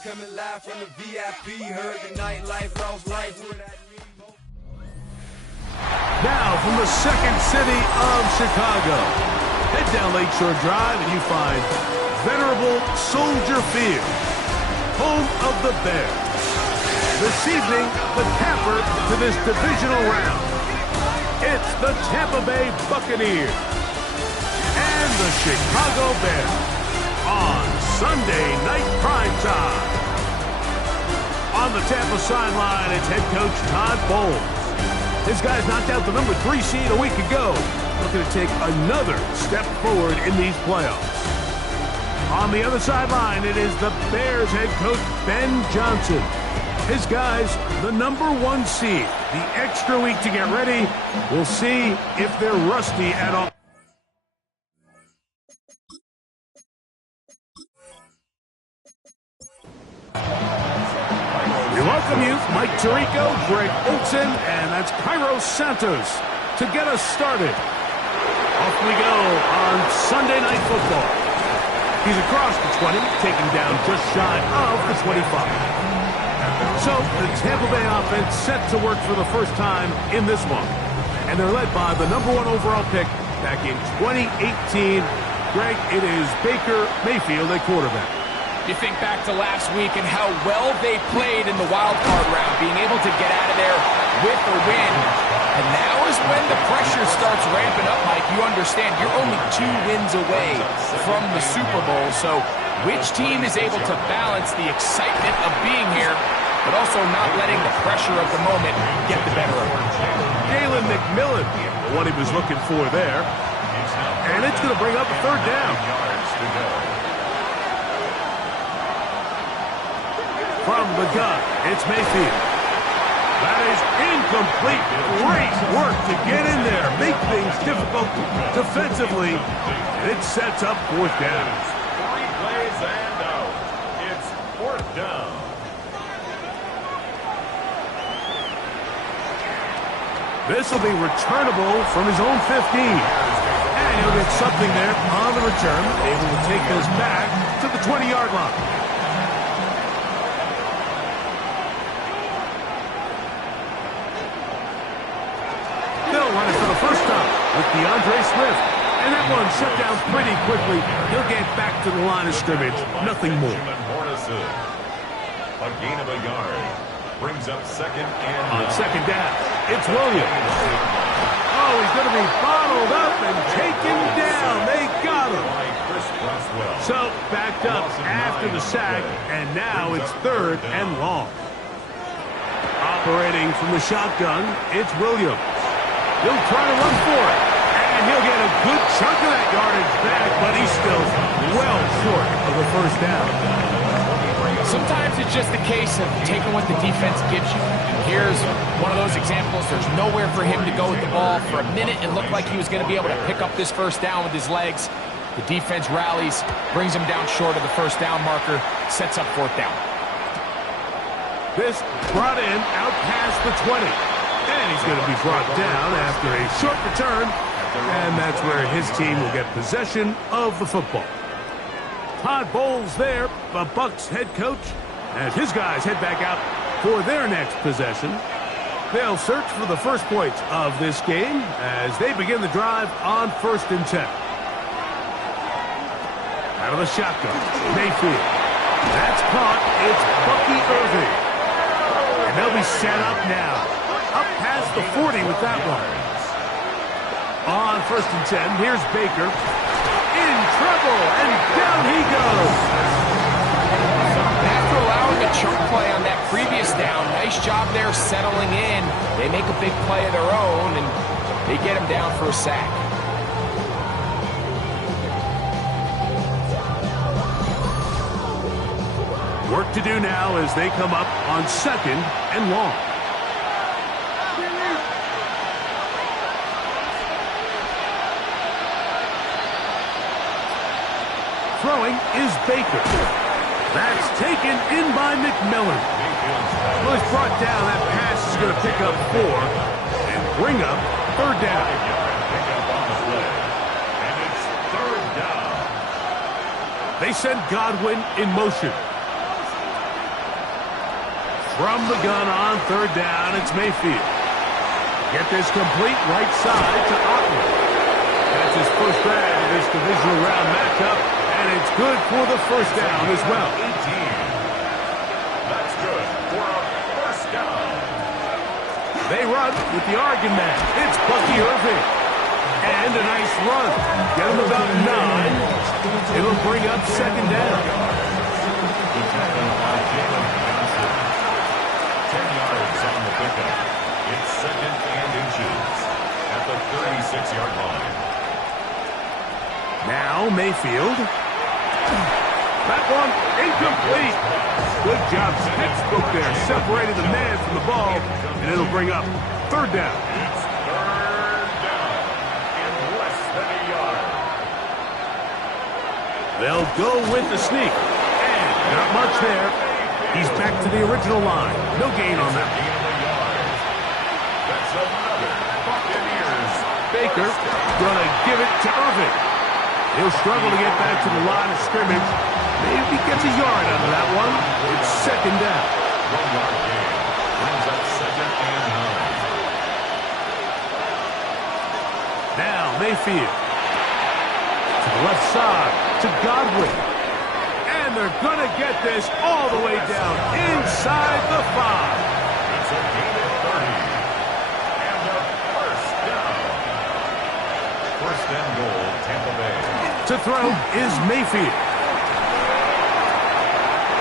coming live from the VIP. Heard the nightlife, lost life with that. Now from the second city of Chicago, head down Lakeshore Drive and you find venerable Soldier Field, home of the Bears. This evening, the capper to this divisional round. It's the Tampa Bay Buccaneers and the Chicago Bears on Sunday Night Prime Time. On the Tampa sideline, it's head coach Todd Bowles. His guys knocked out the number 3 seed a week ago, looking to take another step forward in these playoffs. On the other sideline, it is the Bears head coach Ben Johnson. His guys, the number 1 seed. The extra week to get ready. We'll see if they're rusty at all. We welcome you, Mike Tirico, Greg Olson, and that's Kairos Santos to get us started. Off we go on Sunday Night Football. He's across the 20, taking down just shy of the 25. So the Tampa Bay offense set to work for the first time in this one. And they're led by the number 1 overall pick back in 2018. Greg, it is Baker Mayfield at quarterback. You think back to last week and how well they played in the wild card round, being able to get out of there with a win. And now is when the pressure starts ramping up, Mike. You understand you're only 2 wins away from the Super Bowl. So which team is able to balance the excitement of being here, but also not letting the pressure of the moment get the better of him? Jalen McMillan, what he was looking for there. And it's going to bring up a 3rd down. From the gun, it's Mayfield. That is incomplete. Great work to get in there, make things difficult defensively. And it sets up 4th down. 3 plays and out. It's 4th down. This will be returnable from his own 15. And he'll get something there on the return, able to take this back to the 20-yard line. With DeAndre Swift. And that one shut down pretty quickly. He'll get back to the line of scrimmage. Nothing more. A gain of a yard. Brings up 2nd and... On 2nd down, it's Williams. Oh, he's going to be bottled up and taken down. They got him. So, backed up after the sack, and now it's 3rd and long. Operating from the shotgun, it's Williams. He'll try to run for it, and he'll get a good chunk of that yardage back, but he's still well short of the 1st down. Sometimes it's just a case of taking what the defense gives you. Here's one of those examples. There's nowhere for him to go with the ball. For a minute, it looked like he was going to be able to pick up this 1st down with his legs. The defense rallies, brings him down short of the 1st down marker, sets up 4th down. This brought in out past the 20. And he's going to be brought down after a short return. And that's where his team will get possession of the football. Todd Bowles there, the Bucs head coach, as his guys head back out for their next possession. They'll search for the first points of this game as they begin the drive on 1st and 10. Out of the shotgun, Mayfield. That's caught. It's Bucky Irving. And they'll be set up now. Up past the 40 with that one. On 1st and 10, here's Baker. In trouble, and down he goes. After allowing a chunk play on that previous down, nice job there settling in. They make a big play of their own, and they get him down for a sack. Work to do now as they come up on 2nd and long. Throwing is Baker. That's taken in by McMillan. Well, he's brought down. That pass is going to pick up 4 and bring up 3rd down. And it's 3rd down. They send Godwin in motion. From the gun on third down, it's Mayfield. Get this complete right side to Otten. That's his first grab of this divisional round matchup, and it's good for the first down as well. 18. That's good for a first down. They run with the Oregon man. It's Bucky Irving. And a nice run. Get him about 9. It'll bring up second down. 10 yards on the pickup. It's second and inches at the 36-yard line. Now Mayfield. That one incomplete. Good job, textbook there. Separated the man from the ball, and it'll bring up third down. It's third down in less than a yard. They'll go with the sneak. And not much there. He's back to the original line. No gain on that. That's another Buccaneers. Baker gonna give it to Irving. He'll struggle to get back to the line of scrimmage. Maybe gets a yard out of that one. It's second down. 1 yard gain. Brings up second and 9. Now Mayfield. To the left side. To Godwin. And they're gonna get this all the way down inside the 5. It's a gain of 30. And a first down. First and goal, Tampa Bay. To throw is Mayfield.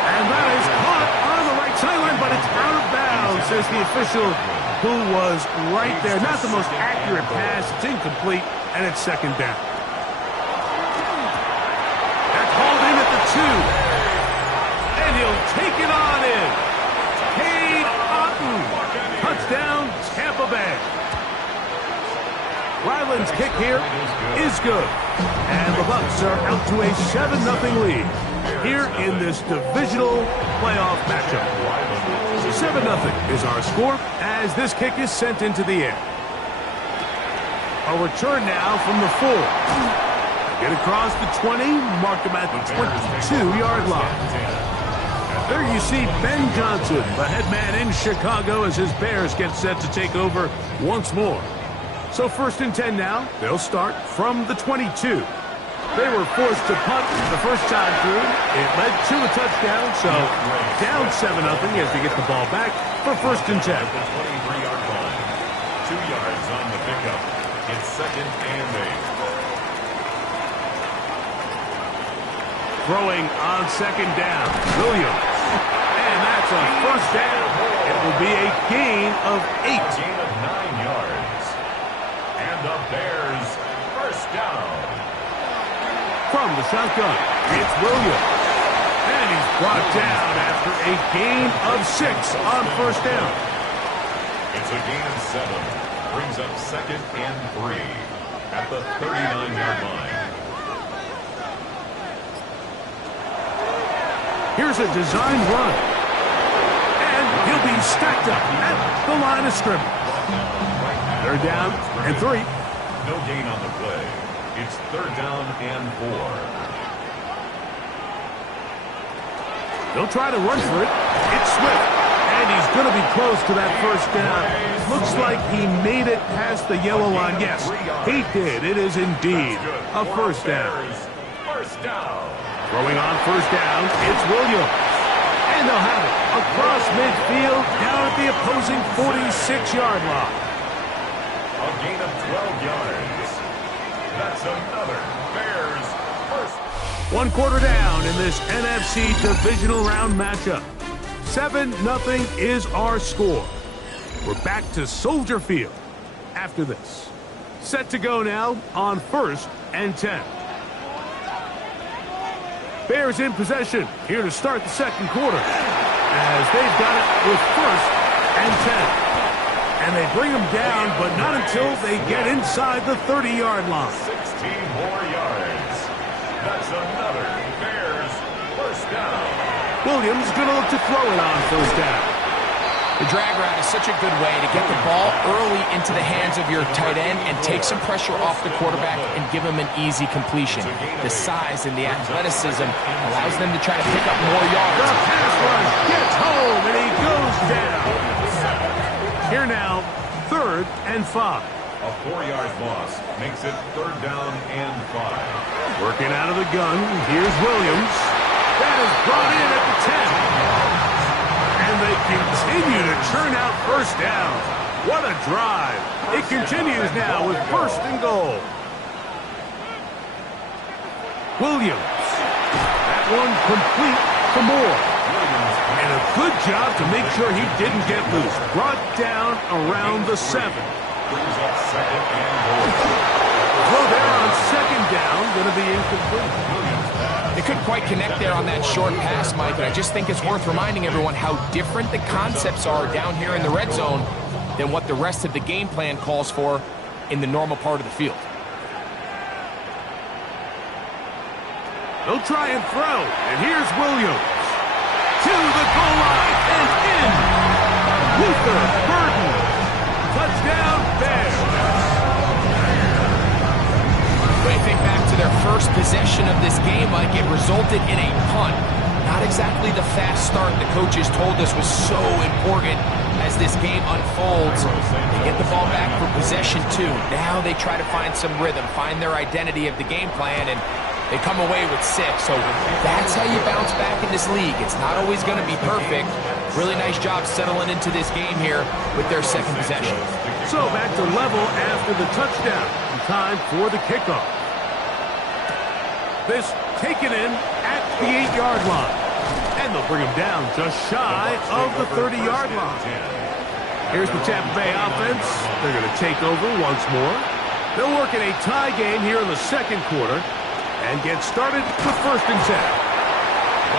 And that is caught on the right sideline, but it's out of bounds, says the official who was right there. Not the most accurate pass. It's incomplete, and it's second down. They're called in at the 2. And he'll take it on in. Cade Otton. Touchdown, Tampa Bay. Ryland's kick here is good. And the Bucs are out to a 7-0 lead here in this divisional playoff matchup. 7-0 is our score as this kick is sent into the air. A return now from the 4. Get across the 20, mark him at the 22-yard line. There you see Ben Johnson, the head man in Chicago, as his Bears get set to take over once more. So first and 10 now. They'll start from the 22. They were forced to punt the first time through. It led to a touchdown, so down 7-0 as they get the ball back for first and 10. The 23-yard line. 2 yards on the pickup. It's second and 8. Throwing on second down. Williams. And that's a first down. It will be a gain of 8. A gain of 9 yards. And the Bears first down. From the shotgun, it's Williams. And he's brought down after a gain of 6 on first down. It's a gain of 7. Brings up second and 3 at the 39-yard line. Here's a design run. And he'll be stacked up at the line of scrimmage. They're down and 3. No gain on the play. It's third down and 4. They'll try to run for it. It's Swift. And he's going to be close to that first down. Looks like he made it past the yellow line. Yes, he did. It is indeed a first down. First down. Throwing on first down, it's Williams. And they'll have it across midfield down at the opposing 46-yard line. A gain of 12 yards. That's another Bears first. 1 quarter down in this NFC divisional round matchup. 7-0 is our score. We're back to Soldier Field after this. Set to go now on first and 10. Bears in possession here to start the second quarter as they've got it with first and 10. And they bring them down, but not until they get inside the 30-yard line. 16 more yards. That's another Bears first down. Williams going to look to throw it on first down. The drag route is such a good way to get the ball early into the hands of your tight end and take some pressure off the quarterback and give him an easy completion. The size and the athleticism allows them to try to pick up more yards. The pass rush gets home, and he goes and 5. A 4-yard loss makes it 3rd down and 5. Working out of the gun, here's Williams. That is brought in at the 10. And they continue to churn out first down. What a drive. It continues now with 1st and goal. Williams. That one complete to Moore. And a good job to make sure he didn't get loose. Brought down around the 7. Brings up 2nd and goal. Well, there on 2nd down, going to be incomplete. They couldn't quite connect there on that short pass, Mike, but I just think it's worth reminding everyone how different the concepts are down here in the red zone than what the rest of the game plan calls for in the normal part of the field. They'll try and throw, and here's Williams. To the goal line and in. Luther Burden. Touchdown, Bears. When you think back to their first possession of this game, Mike, it resulted in a punt. Not exactly the fast start the coaches told us was so important as this game unfolds. They get the ball back for possession 2. Now they try to find some rhythm, find their identity of the game plan, and they come away with 6. So that's how you bounce back in this league. It's not always going to be perfect. Really nice job settling into this game here with their 2nd possession. So back to level after the touchdown. Time for the kickoff. This taken in at the 8-yard line. And they'll bring him down just shy of the 30-yard line. Here's the Tampa Bay offense. They're going to take over once more. They'll work in a tie game here in the 2nd quarter and get started with 1st and 10.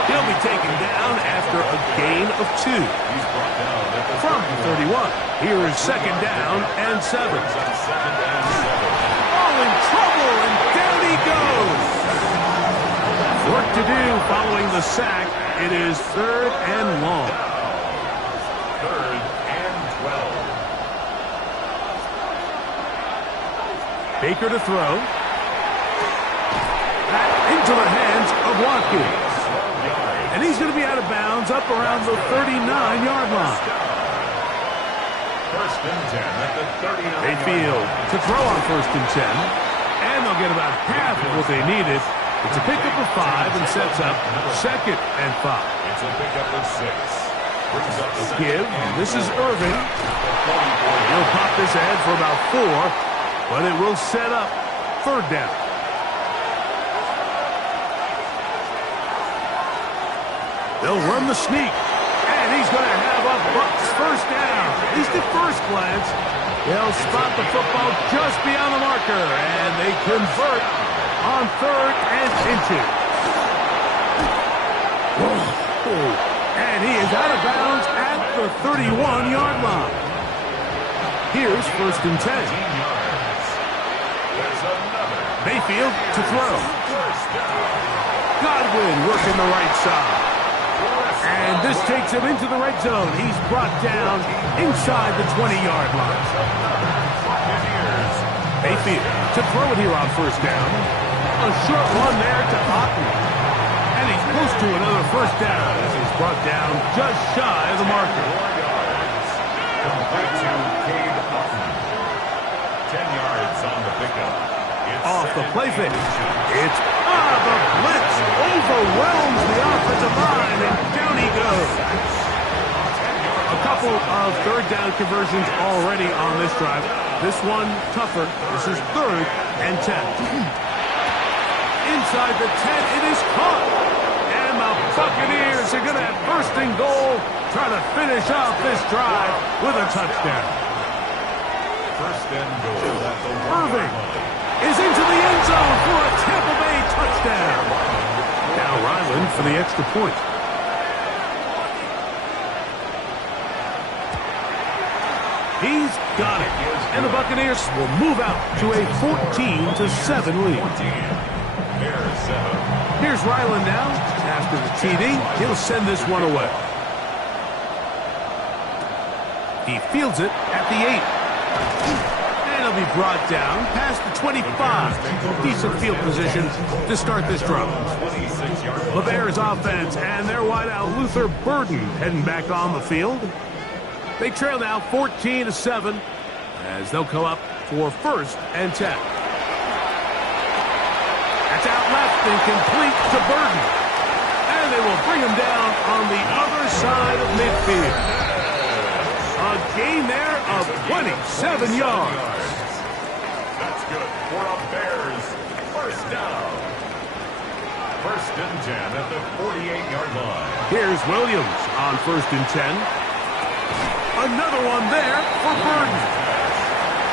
He'll be taken down after a gain of 2. From the 31. Here is 2nd down and 7. Oh, in trouble, and down he goes. Work to do following the sack. It is 3rd and long. 3rd and 12. Baker to throw. Back into the hands of Watkins. And he's going to be out of bounds up around the 39-yard line. 1st and 10 at the 39. Mayfield to throw on 1st and 10. And they'll get about half of what they needed. It's a pickup of 5 and sets up 2nd and 5. It's a pickup of 6. Brings up the give. This is Irving. He'll pop this ahead for about 4, but it will set up 3rd down. They'll run the sneak, and he's going to have a Bucs 1st down. At least at first glance, they'll spot the football just beyond the marker, and they convert on 3rd and inches. And he is out of bounds at the 31-yard line. Here's 1st and 10. Mayfield to throw. Godwin working the right side. And this takes him into the red zone. He's brought down inside the 20-yard line. Mayfield to throw it here on 1st down. A short one there to Otten. And he's close to another 1st down as he's brought down just shy of the marker. Complete to Cade Otten. 10 yards on the pickup. Off the play fake. It's the blitz overwhelms the offensive line, and down he goes. A couple of 3rd down conversions already on this drive. This one tougher. This is 3rd and 10. Inside the 10, it is caught. And the Buccaneers are going to have 1st and goal, trying to finish off this drive with a touchdown. 1st and goal at the Irving is into the end zone for a Tampa Bay touchdown. Now Ryland for the extra point. He's got it. And the Buccaneers will move out to a 14-7 lead. Here's Ryland now. After the TD, he'll send this one away. He fields it at the 8. And he'll be brought down past the 25. Decent field position to start this drive. The Bears offense and their wideout Luther Burden heading back on the field. They trail now 14-7. as they'll come up for 1st and 10. That's out left and complete to Burton. And they will bring him down on the other side of midfield. A gain there of 27 yards. That's good for a Bears 1st down. 1st and 10 at the 48-yard line. Here's Williams on 1st and 10. Another one there for Burton.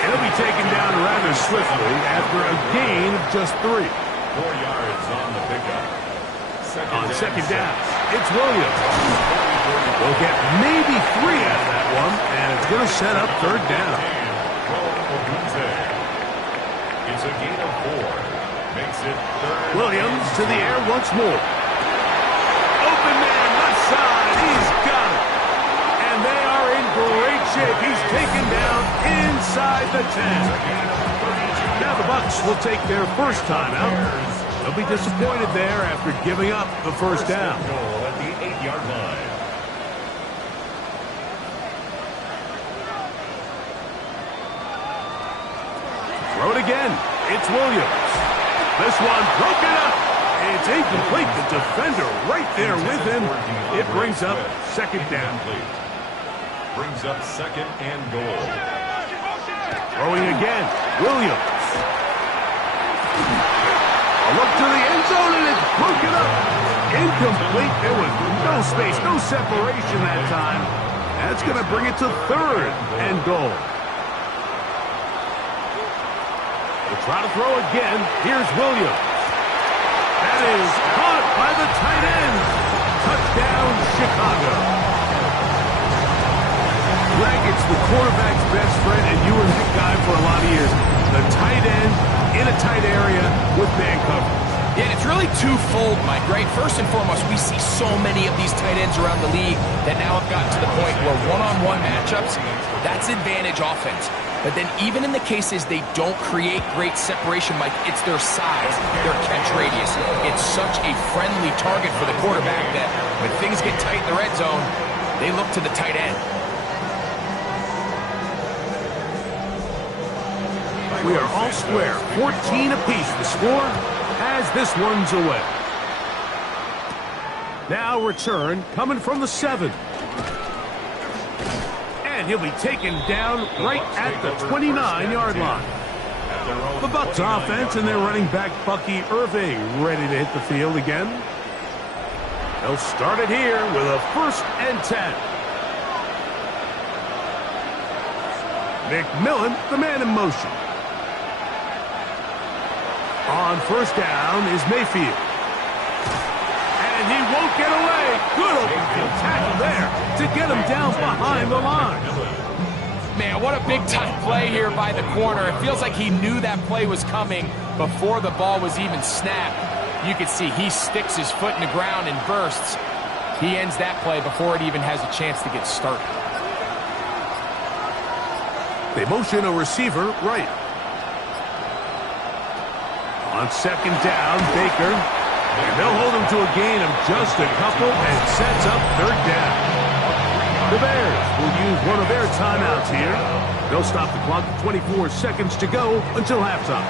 He'll be taken down rather swiftly after a gain of just 3. 4 yards on the pickup. On 2nd down, it's Williams. They'll get maybe 3 out of that one, and it's going to set up 3rd down. It's a gain of 4. Makes it 3rd. Williams to the air once more. Open man, left side. He's got it. And they are in great shape. He's taken down inside the 10. Now the Bucs will take their first timeout. They'll be disappointed there after giving up the 1st down. Goal at the 8-yard line. Throw it again. It's Williams. This one broken up. It's incomplete. The defender right there with him. It brings up 2nd down. Brings up 2nd and goal. Throwing again. Williams. A look to the end zone, and it's broken up. Incomplete. There was no space, no separation that time. That's going to bring it to 3rd and goal. They'll try to throw again. Here's Williams. That is caught by the tight end. Touchdown, Chicago. Greg, it's the quarterback's best friend, and you were that guy for a lot of years. The tight end in a tight area with man coverage. Yeah, and it's really twofold, Mike, right? First and foremost, we see so many of these tight ends around the league that now have gotten to the point where one-on-one matchups, that's advantage offense. But then even in the cases they don't create great separation, Mike, it's their size, their catch radius. It's such a friendly target for the quarterback that when things get tight in the red zone, they look to the tight end. We are all square. 14 apiece the score as this one's away. Now return coming from the 7. And he'll be taken down right at the 29-yard line. The Bucs offense and their running back Bucky Irving ready to hit the field again. They'll start it here with a 1st and 10. McMillan, the man in motion. On 1st down is Mayfield. And he won't get away. Good open field tackle there to get him down behind the line. Man, what a big-time play here by the corner. It feels like he knew that play was coming before the ball was even snapped. You can see he sticks his foot in the ground and bursts. He ends that play before it even has a chance to get started. They motion a receiver right. On 2nd down, Baker. And they'll hold him to a gain of just a couple and sets up 3rd down. The Bears will use one of their timeouts here. They'll stop the clock at 24 seconds to go until halftime.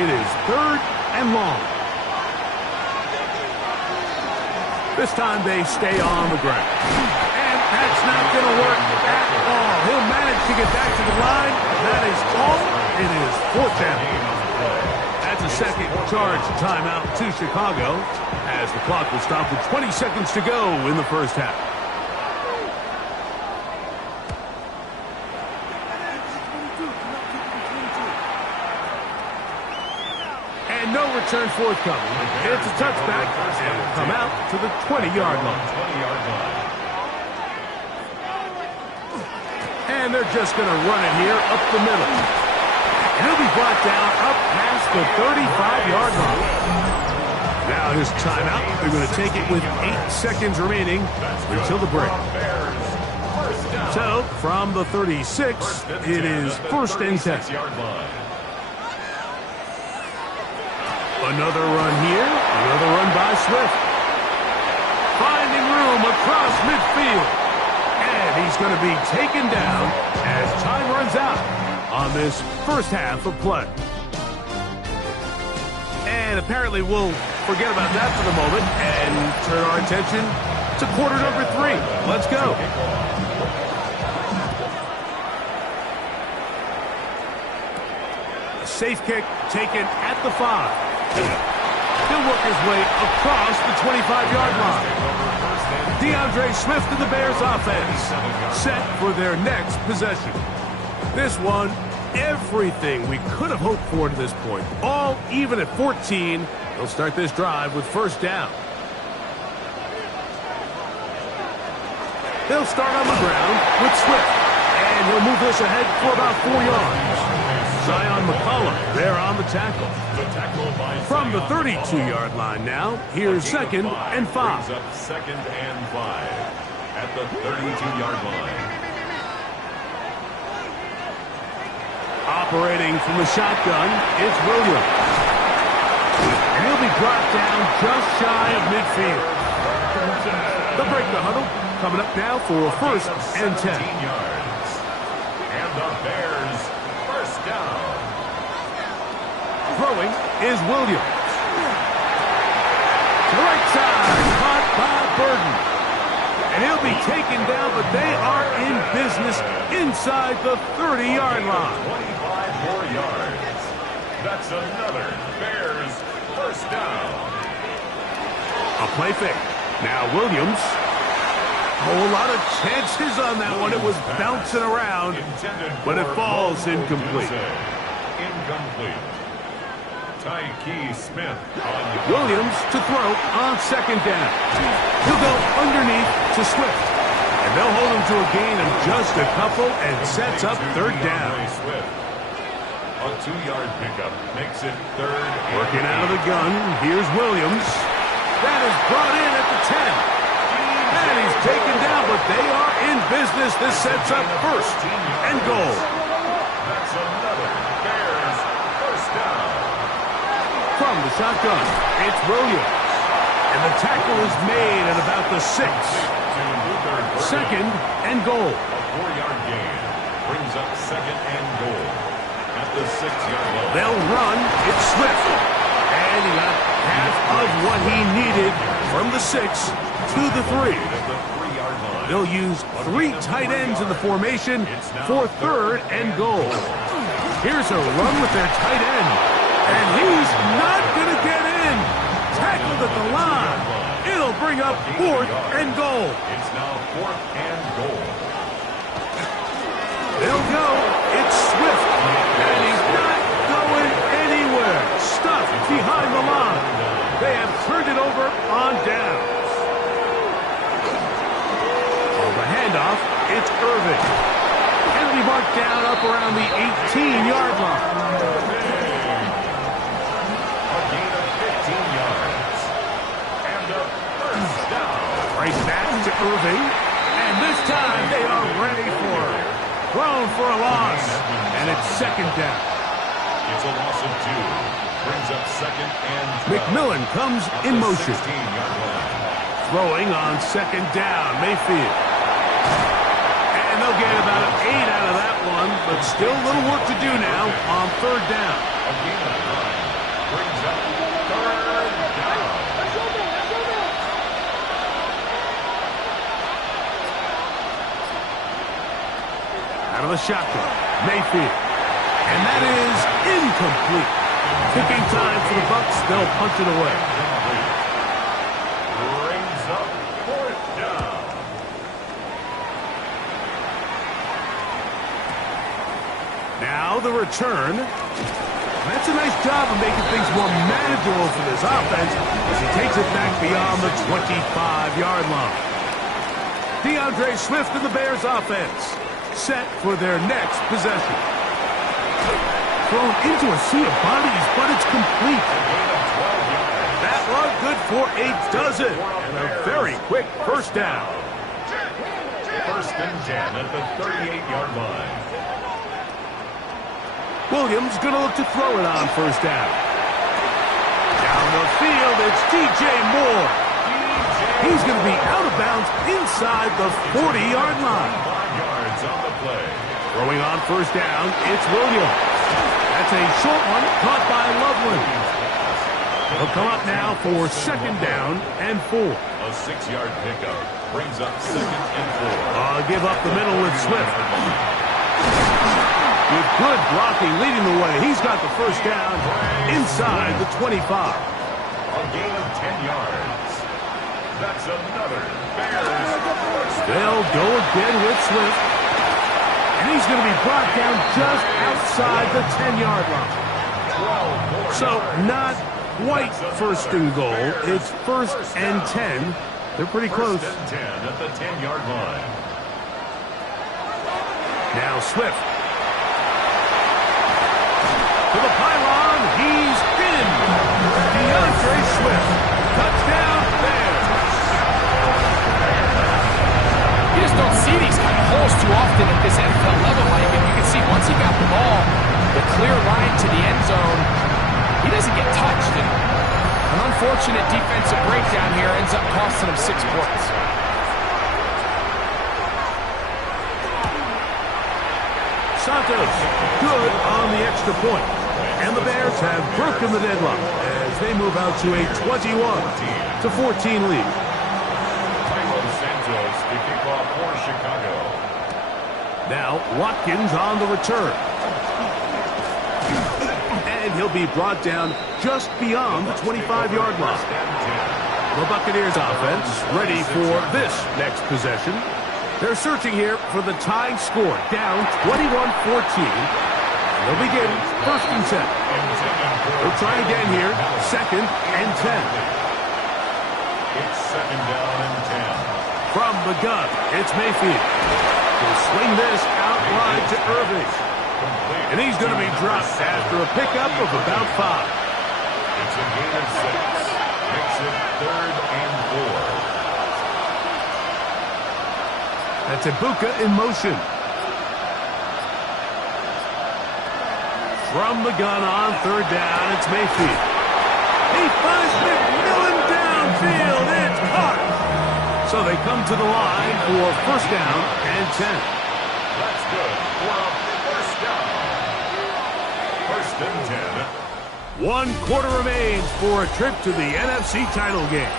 It is 3rd and long. This time they stay on the ground. And that's not going to work at all. He'll manage to get back to the line. That is all. It is 4th down. That's a second charge timeout to Chicago as the clock will stop with 20 seconds to go in the 1st half. And no return forthcoming. It's a touchback and will come out to the 20-yard line. And they're just going to run it here up the middle. And he'll be brought down up past the 35-yard line. Now his timeout. They're going to take it with 8 seconds remaining until the break. So from the 36, it is 1st and 10. Another run here. Another run by Swift. Finding room across midfield. And And he's going to be taken down as time runs out on this first half of play. And apparently we'll forget about that for the moment and turn our attention to quarter number 3. Let's go. A safe kick taken at the 5. He'll work his way across the 25-yard line. DeAndre Swift and the Bears offense set for their next possession. This one, everything we could have hoped for to this point. All even at 14. They'll start this drive with first down. They'll start on the ground with Swift, and he'll move this ahead for about 4 yards. Zion McCollum there on the tackle. From the 32-yard line now, here's 2nd and 5. Up 2nd and 5 at the 32-yard line. Operating from the shotgun, it's Williams. And he'll be brought down just shy of midfield. They'll break the huddle. Coming up now for a 1st and 10. Yards. And the Bears first down. Throwing is Williams. To the right side, caught by Burden. And he'll be taken down, but they are in business inside the 30-yard line. 25 more yards. That's another Bears first down. A play fake. Now Williams. A whole lot of chances on that one. It was bouncing around, but it falls incomplete. Incomplete. Tyke Smith. Williams to throw on 2nd down. He'll go underneath to Swift. And they'll hold him to a gain of just a couple and sets up 3rd down. A 2-yard pickup makes it 3rd. Working out of the gun, here's Williams. That is brought in at the 10. And he's taken down, but they are in business. This sets up 1st and goal. That's another Bears first down. From the shotgun, it's Williams. And the tackle is made at about the 6. 2nd and goal. A 4-yard gain brings up 2nd and goal at the 6-yard line. They'll run. It's Swift. And he got half of what he needed from the 6 to the 3. They'll use 3 tight ends in the formation for 3rd and goal. Here's a run with their tight end. And he's not going to get in. Tackled at the line. It'll bring up 4th and goal. It's now 4th and goal. They'll go. It's Swift. And he's not going anywhere. Stuffed behind the line. They have turned it over on downs. On the handoff, it's Irving. And it'll be marked down up around the 18-yard line. A gain of 15 yards. And a first down. Right back to Irving. And this time they are ready for it. Thrown for a loss. And it's 2nd down. It's a loss of 2. Brings up 2nd and 12. McMillan comes in motion. 16-yard line. Throwing on 2nd down, Mayfield. And they'll get about an 8 out of that one, but still a little work to do now on 3rd down. A gain of 9 brings up 3rd down. Out of the shotgun, Mayfield. And that is incomplete. Ticking time for the Bucs. They'll punch it away. Brings up 4th down. Now the return. That's a nice job of making things more manageable for this offense as he takes it back beyond the 25-yard line. DeAndre Swift and the Bears offense set for their next possession. Thrown into a sea of bodies, but it's complete. That one good for a dozen and a very quick first down. 1st and 10 at the 38-yard line. Williams going to look to throw it on 1st down. Down the field, it's DJ Moore. He He's going to be out of bounds inside the 40-yard line. 5 yards on the play. Throwing on first down, it's Williams. That's a short one caught by Loveland. He'll come up now for second down and 4. A 6-yard pickup brings up second and 4. Give up the middle with Swift. With good blocking leading the way, he's got the first down inside the 25. A gain of 10 yards. That's another Bears first down. They'll go again with Swift. And he's going to be brought down just outside the 10-yard line. So not quite first and goal. It's first and 10. They're pretty close. First and 10 at the 10-yard line. Now Swift. To the pylon. He's in. DeAndre Swift. Touchdown there. You just don't see these kind of holes too often at this NFL level, Mike. And you can see once he got the ball, the clear line to the end zone, he doesn't get touched. And an unfortunate defensive breakdown here ends up costing him 6 points. Santos, good on the extra point. And the Bears have broken the deadlock as they move out to a 21-14 lead. Santos to kick off for Chicago. Now Watkins on the return. And he'll be brought down just beyond the 25-yard line. The Buccaneers offense ready for this next possession. They're searching here for the tying score, down 21-14. They'll begin first and 10. They'll try again here, second and 10. It's second down and 10. From the gun, it's Mayfield. He'll swing this out wide to Irving. And he's going to be dropped after a pickup of about 5. It's a gain of 6. Makes it third and 4. That's Ibuka in motion. From the gun on third down, it's Mayfield. He finds McMillan downfield. It's caught. So they come to the line for first down and 10. That's good for a first down. First and 10. 1 quarter remains for a trip to the NFC title game.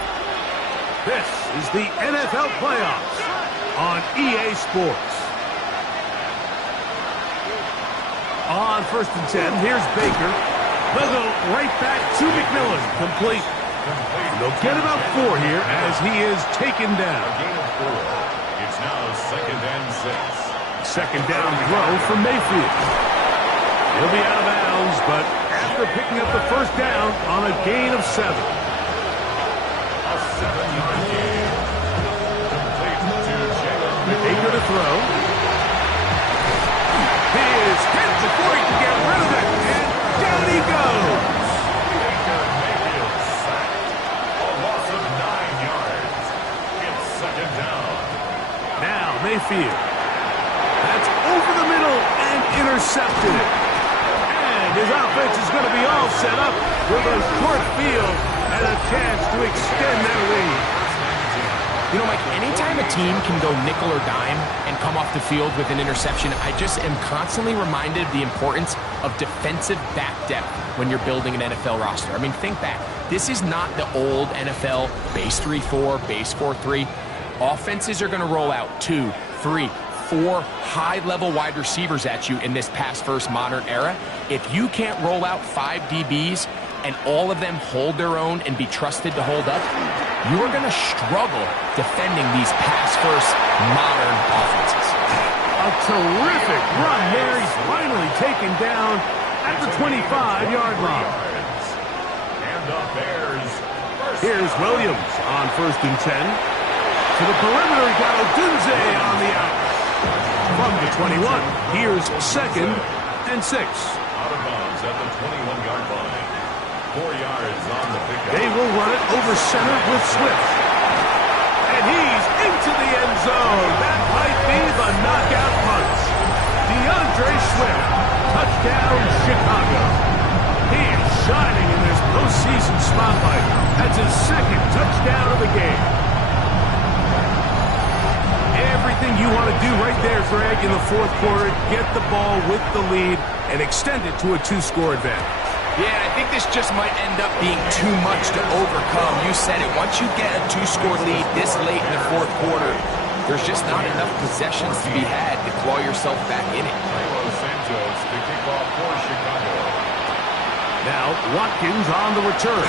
This is the NFL Playoffs on EA Sports. On first and 10, here's Baker. They'll go right back to McMillan. Complete. They'll get about 4 here as he is taken down. A gain of 4. It's now second and 6. Second down throw from Mayfield. He'll be out of bounds, but after picking up the first down on a gain of 7. A 7-yard gain. Complete to Jalen Baker to throw. He is hit before he can get rid of it, and down he goes. Baker Mayfield sacked. A loss of 9 yards. It's second down. Now Mayfield. That's over the middle and intercepted. And his offense is going to be all set up with a short field and a chance to extend their lead. You know, Mike, anytime a team can go nickel or dime and come off the field with an interception, I just am constantly reminded of the importance of defensive back depth when you're building an NFL roster. I mean, think back. This is not the old NFL base 3-4, base 4-3. Offenses are going to roll out 2, 3, 4 high-level wide receivers at you in this pass-first modern era. If you can't roll out 5 DBs and all of them hold their own and be trusted to hold up, you are going to struggle defending these pass-first modern offenses. A terrific run there. He's finally taken down at the 25-yard line. And the Bears. Here's Williams on first and 10. To the perimeter, he got Odunze on the out. From the 21, here's second and 6. Out of bounds at the 21-yard line. 4 yards on the pickup. They will run it over center with Swift. And he's into the end zone. That might be the knockout punch. DeAndre Swift, touchdown Chicago. He is shining in this postseason spotlight. That's his second touchdown of the game. do right there, Greg, in the fourth quarter, get the ball with the lead and extend it to a 2-score advantage. Yeah, I think this just might end up being too much to overcome. You said it. Once you get a 2-score lead this late in the fourth quarter, there's just not enough possessions to be had to claw yourself back in it. Santos to kick off for Chicago. Now, Watkins on the return.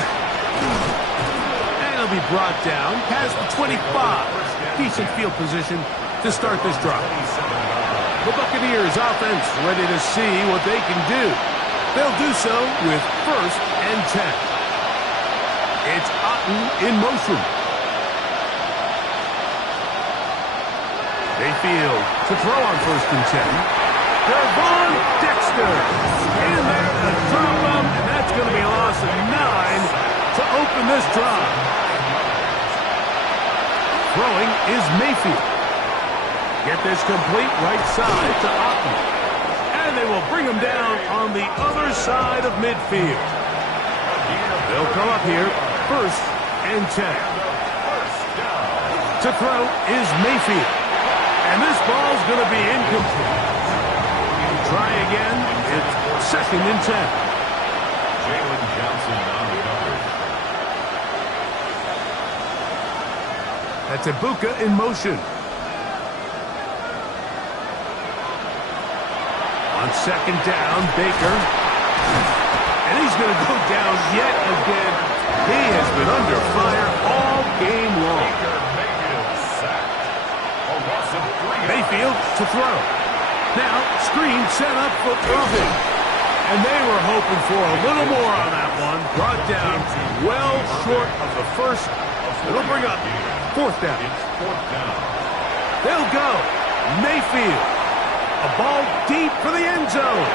And he'll be brought down past the 25. Decent field position to start this drive. The Buccaneers offense ready to see what they can do. They'll do so with 1st and 10. It's Otten in motion. Mayfield to throw on 1st and 10. Devon Dexter in there to drop him, and that's going to be a loss of 9 to open this drive. Throwing is Mayfield. Get this complete right side to Otten. And they will bring him down on the other side of midfield. They'll come up here, 1st and 10. To throw is Mayfield. And this ball's going to be incomplete. Try again. It's 2nd and 10. Jalen Johnson on the coverage. That's Ibuka in motion. On 2nd down, Baker. And he's going to go down yet again. He has been under fire all game long. Mayfield to throw. Now, screen set up for Irving. And they were hoping for a little more on that one. Brought down well short of the first. It'll bring up 4th down. They'll go. Mayfield. A ball deep for the end zone.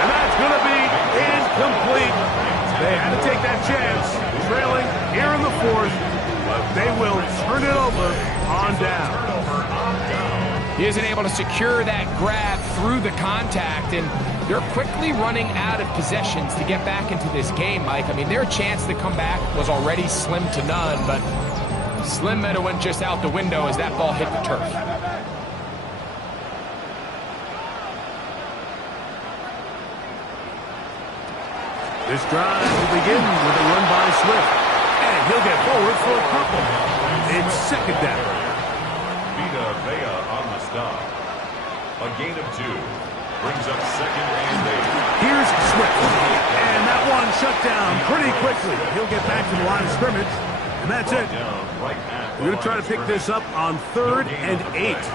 And that's going to be incomplete. They had to take that chance. Trailing here in the 4th. But they will turn it over on down. He isn't able to secure that grab through the contact, and they're quickly running out of possessions to get back into this game, Mike. I mean, their chance to come back was already slim to none, but slim might have went just out the window as that ball hit the turf. This drive will begin with a run by Swift, and he'll get forward for a couple. It's 2nd down. Vea on the stop. A gain of 2. Brings up 2nd and 8. Here's Swift. And that one shut down pretty quickly. He'll get back to the line of scrimmage. And that's it. We're going to try to pick this up on 3rd and 8. It's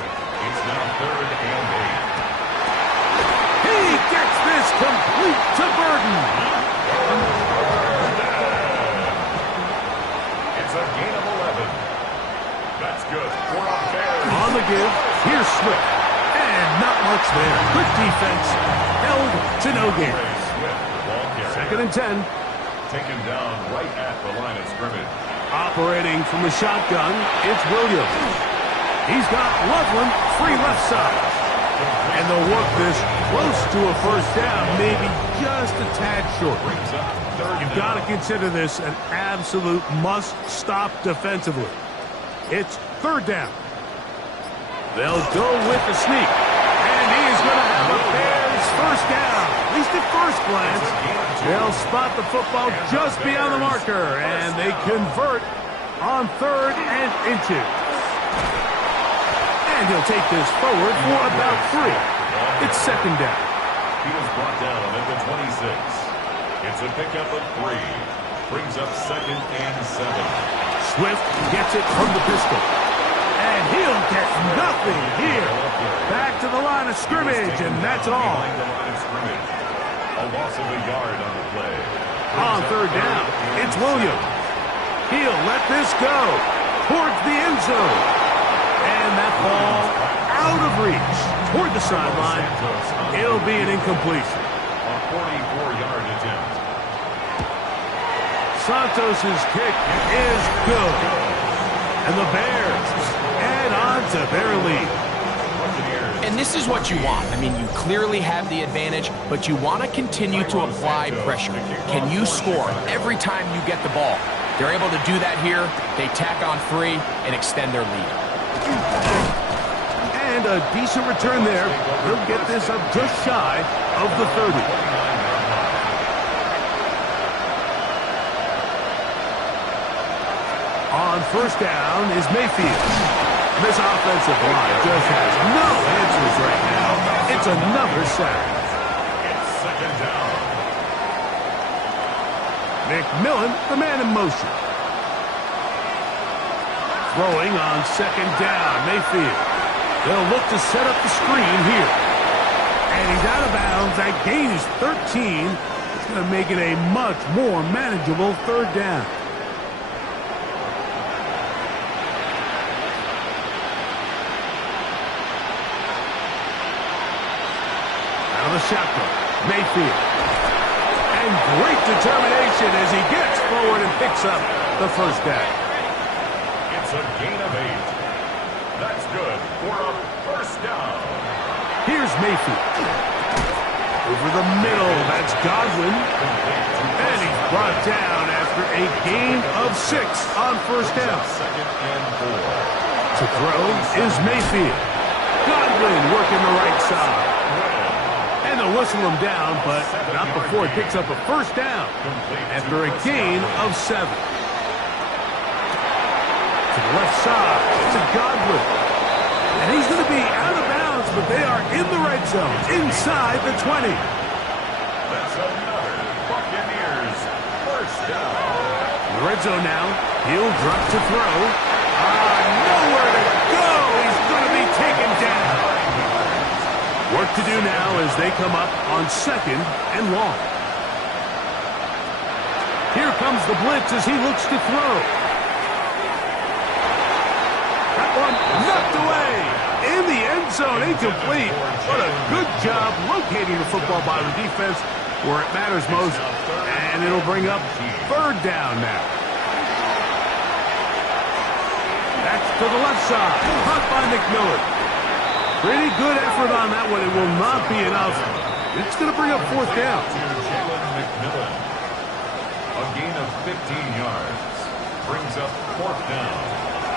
now 3rd and 8. He gets this complete to Burden. It's a gain of 11. That's good. On the give, here's Swift. And not much there. Good defense. Held to no gain. 2nd and 10. Taken down right at the line of scrimmage. Operating from the shotgun, it's Williams. He's got Loveland free left side. And they'll work this close to a 1st down, maybe just a tad short. You've got to consider this an absolute must-stop defensively. It's 3rd down. They'll go with the sneak. And he is going to have a Bears 1st down. At least at first glance. They'll spot the football just beyond the marker. And they convert on 3rd and inches. And he'll take this forward for about 3. It's 2nd down. He was brought down at the 26. It's a pickup of 3. Brings up 2nd and 7. Swift gets it from the pistol. And he'll get nothing here. Back to the line of scrimmage, and that's all. A loss of a yard on the play. On 3rd down, it's Williams. He'll let this go towards the end zone. And that ball out of reach toward the sideline. It'll be an incompletion. A 44-yard attempt. Santos' kick is good. And the Bears add on to their lead. And this is what you want. I mean, you clearly have the advantage, but you want to continue to apply pressure. Can you score every time you get the ball? They're able to do that here. They tack on 3 and extend their lead. And a decent return there. He'll get this up just shy of the 30. On first down is Mayfield. This offensive line just has no answers right now. It's another sack. It's second down. McMillan, the man in motion. Throwing on second down, Mayfield. They'll look to set up the screen here. And he's out of bounds. That gain is 13. It's going to make it a much more manageable third down. Out of the shotgun, Mayfield. And great determination as he gets forward and picks up the first down. It's a gain of 8. That's good for a first down. Here's Mayfield. Over the middle, that's Godwin. And he's brought down after a gain of 6 on first down. Second and 4. To throw is Mayfield. Godwin working the right side. And they'll whistle him down, but not before he picks up a first down after a gain of 7. To the left side, to Godwin. And he's going to be out of bounds, but they are in the right zone, inside the 20. That's another Buccaneers first down. In the red zone now, he'll drop to throw. Nowhere to go. He's going to be taken down. Work to do now as they come up on second and long. Here comes the blitz as he looks to throw. That one knocked away. In the end zone, incomplete. What a good job locating the football by the defense where it matters most. And it'll bring up third down now. That's to the left side. Caught by McMillan. Pretty good effort on that one. It will not be enough. It's going to bring up fourth down. McMillan. A gain of 15 yards. Brings up fourth down.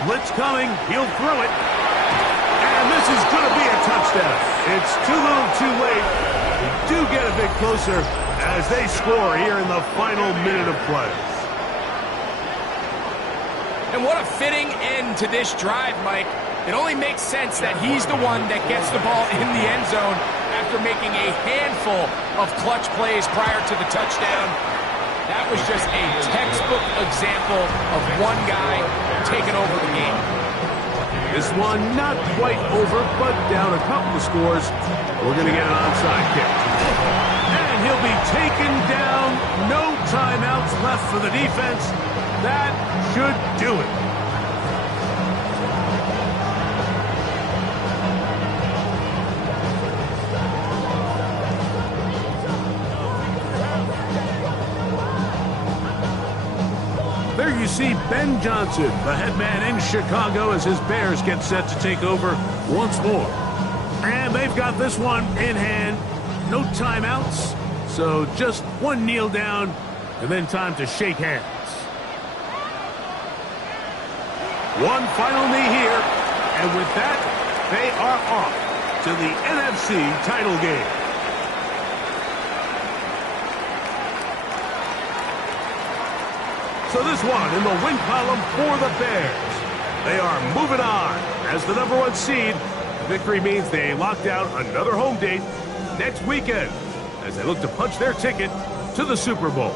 Blitz coming. He'll throw it. And this is going to be a touchdown. It's too little too late. We do get a bit closer as they score here in the final minute of play. And what a fitting end to this drive, Mike. It only makes sense that he's the one that gets the ball in the end zone after making a handful of clutch plays prior to the touchdown. That was just a textbook example of one guy taking over the game. This one not quite over, but down a couple of scores. We're going to get an onside kick. And he'll be taken down. No timeouts left for the defense. That should do it. There you see Ben Johnson, the head man in Chicago, as his Bears get set to take over once more. And they've got this one in hand. No timeouts, so just one kneel down, and then time to shake hands. One final knee here, and with that, they are off to the NFC title game. So this one in the win column for the Bears. They are moving on as the #1 seed. The victory means they locked out another home date next weekend as they look to punch their ticket to the Super Bowl.